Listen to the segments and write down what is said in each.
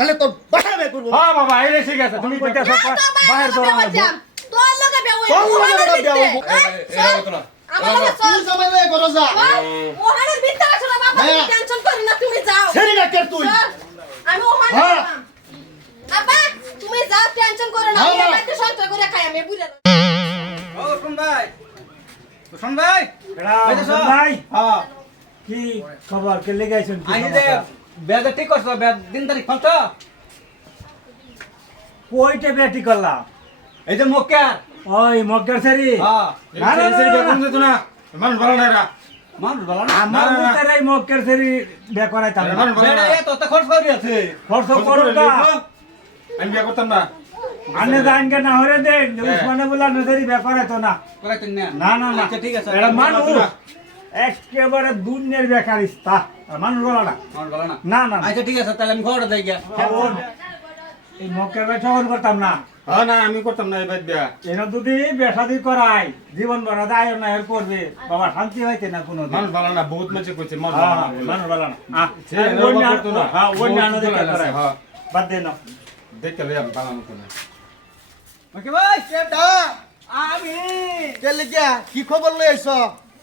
নাহলে তোর বাসা বের করব হ্যাঁ বাবা এই এসে গেছে তুমি কইতেছ বাহির দৌড় তোর লগে বিয়া হইব তোর লগে বিয়া হইব। এরা না আমার লগে চল জামাই লয়ে করো যা ওহানের ভিতরে আছো না বাবা হ্যাঁ। টেনশন করি না তুমি যাও ছেড়ে না কে তুই আমি ওহানে হ্যাঁ। আব্বা তুমি যাও টেনশন করো না হ্যাঁ, আমি করে খাই আমি বুঝে ও শুন ভাই শুন ভাই ভাই হ্যাঁ কি খবর কে লেগাইছেন কি আই যে সমাচার? বেদে ঠিক করছ? বেদ দিন তারিখ ফলছ কইতে বেটি করলাম এই যে মক্কার। ওই মগ্গের সেরি হ্যাঁ। না, না, না, না, না। যেত না। মানুষ ভালো না এরা মানুষ ভালো না? আমার। মুখের এই মগ্গের সেরি বে করাইতাম না। মানুষ ভালো না। বেড়ে তো তো খরচ করে আছে খরচ করো আমি বিয়ে করতাম না। আনে জানকে না হরে দেন। হ্যাঁ। উসমানে বলা নজরি বে করাইতো না। না। না না না। আচ্ছা, ঠিক আছে। এটা মানুষ। না। একেবারে দুনিয়ার বেকারিস্তা আর মানুষ বলা না। মানুষ না। না। আচ্ছা ঠিক আছে তাহলে আমি খবরটা দেই গিয়া এই মক্কের ব্যবসা করতাম না। হ্যাঁ না আমি করতাম না এবার বিয়া এনে যদি বেসাদি করাই জীবন ভরা দায় না এর করবে বাবা শান্তি হইতে না কোনো মানুষ ভালো না বহুত মেচে করছে মানুষ হ্যাঁ, ভালো না মানুষ ভালো না। হ্যাঁ, হ্যাঁ। বাদ দে না। দেখতে লই আমি বানানো তো ওকে ভাই কেডা আমি। কে কি খবর লই আইছ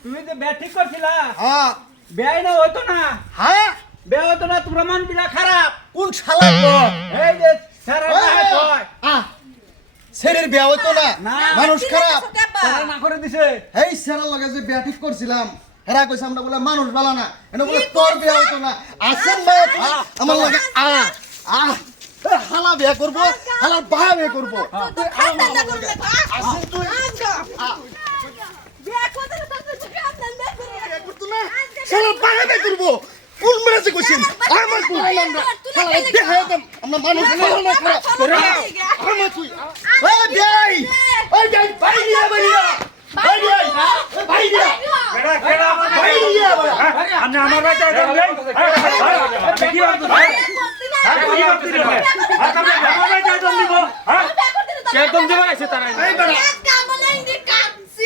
তুমি যে বে ঠিক করছিলা? হ্যাঁ। বেআই না হইতো না? হ্যাঁ? বে হইতো না তোমরা মান বিলা খারাপ। কোন শালা এই যে সারা কয়। আহ ছেড়ের বিয়া হইতো না? না। মানুষ খারাপ। তারা না করে দিছে। এই ছেড়ার লগে যে বিয়া ঠিক করছিলাম হেরা কইছে আমরা বলে মানুষ ভালো না। এনে বলে তোর বিয়া হইতো না। আসেন ভাই আমার লগে আ আ এ, হালা বিয়া করব হালার বায়া বিয়া করব। আসেন তুই আ, বিয়া করতে তো তুই আপনার বিয়া করে বিয়া করতো না শালার বায়া বিয়া করব কোন মেরেছে কইছেন আমার কোন আমরা শালার বিয়া হইতাম আমরা মানুষ ভালো না খারাপ তোরা আমার তুই এই বিয়াই ওই বিয়াই ভাই দিয়া ভাইয়া ভাই দিয়া ভাই দিয়া কেডা কেডা ভাই দিয়া ভাই হ্যাঁ, আমার নাই? হ্যাঁ, হ্যাঁ, হ্যাঁ, কি ভাবছেন? হ্যাঁ? হ্যাঁ, কি ভাবছেন রে? হ্যাঁ, আপনি আমার বাড়িতে আইতেন দিব? হ্যাঁ? কেরকম দিবা আছে তারা এই বেড়া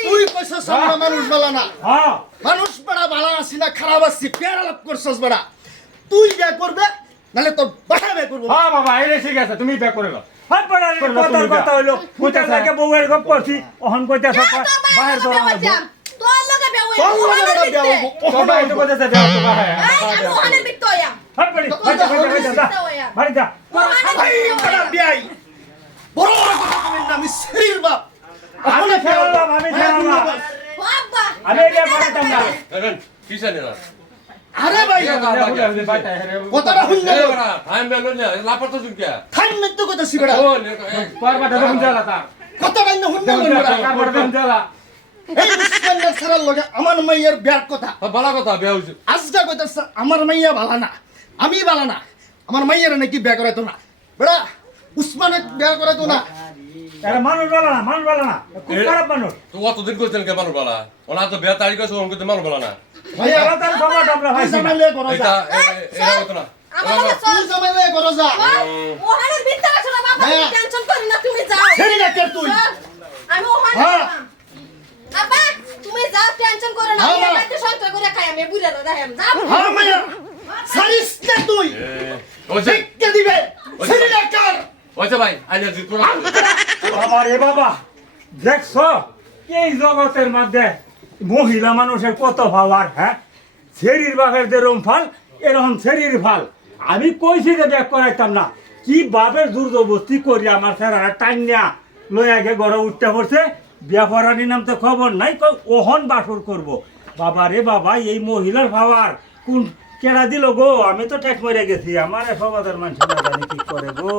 তুই কইছস আমরা মানুষ ভালো না হ্যাঁ। মানুষ না খারাপ আছি পেয়ারা লাভ করছস বেড়া। তুই বিয়া করবে নাহলে তোর বাসা বিয়া করব। হ্যাঁ বাবা এই এসে গেছে তুমি বিয়ে করে করল কথার কথা হইল। বউয়ের গপ করছি অহন বাহির তোর লগে হইব তোর লগে আমি ওহানের ভিতরে আম হাত বাড়ি বাড়ি যা, বাড়ি যা, যা। বাড়ি যা বিয়াই বড় বড় কথা কইবেন না আমি শরীর বাপ। আমি খেলাম আমি খেলাম আমি এটা করাইতাম না। কিসে নিলা আরে ভাই! কথাটা শুন না। টাইম বেলো না কথা তা না। না এই লগে আমার মাইয়ার বিয়ার কথা। ভালো কথা বিয়ে হইছে। আজকা কইতাছ আমার মাইয়া ভালা না। আমি ভালা না। আমার মাইয়ার নাকি বিয়া করাইতো না। বেড়া উসমানে বিয়া করাইতো না। এটা মানুষ বলা না মানুষ বলা না। খুব খারাপ মানুষ। তো অতদিন কইতেন কে মানুষ বালা? ওনা তো বিয়ে তারিখ আছে ওন কইতে মানুষ বালা না। আমরা আমার হ্যাঁ। কে আমি হ্যাঁ। তুমি যাও টেনশন করো না। হ্যাঁ, আমি মা। বাইতে করে খাই আমি বুঝে না দেখাম যাও। হ্যাঁ মাইয়া সারিস না তুই? ওইছে দেখতে দিবে? ছেড়ে না কার? ওইছে ভাই আইনা জিত করে বাবা রে বাবা দেখছ? এই জগতের মধ্যে মহিলা মানুষের কত ভাবার হ্যাঁ? শরীর বাপের যেরকম ফাল এরকম শরীর ফাল আমি কইছি যে ব্যাগ করাইতাম না। কি বাপের দুর্দবস্তি করি আমার স্যার টান্যা লই আগে ঘরে উঠতে পড়ছে বিয়া করানি নাম তো খবর নাই ওহন বাসর করব। বাবা রে বাবা, এই মহিলার ভাবার কোন কেনা দিল গো? আমি তো ঠেক মরে গেছি। আমার সমাজের মানুষ কি করে গো।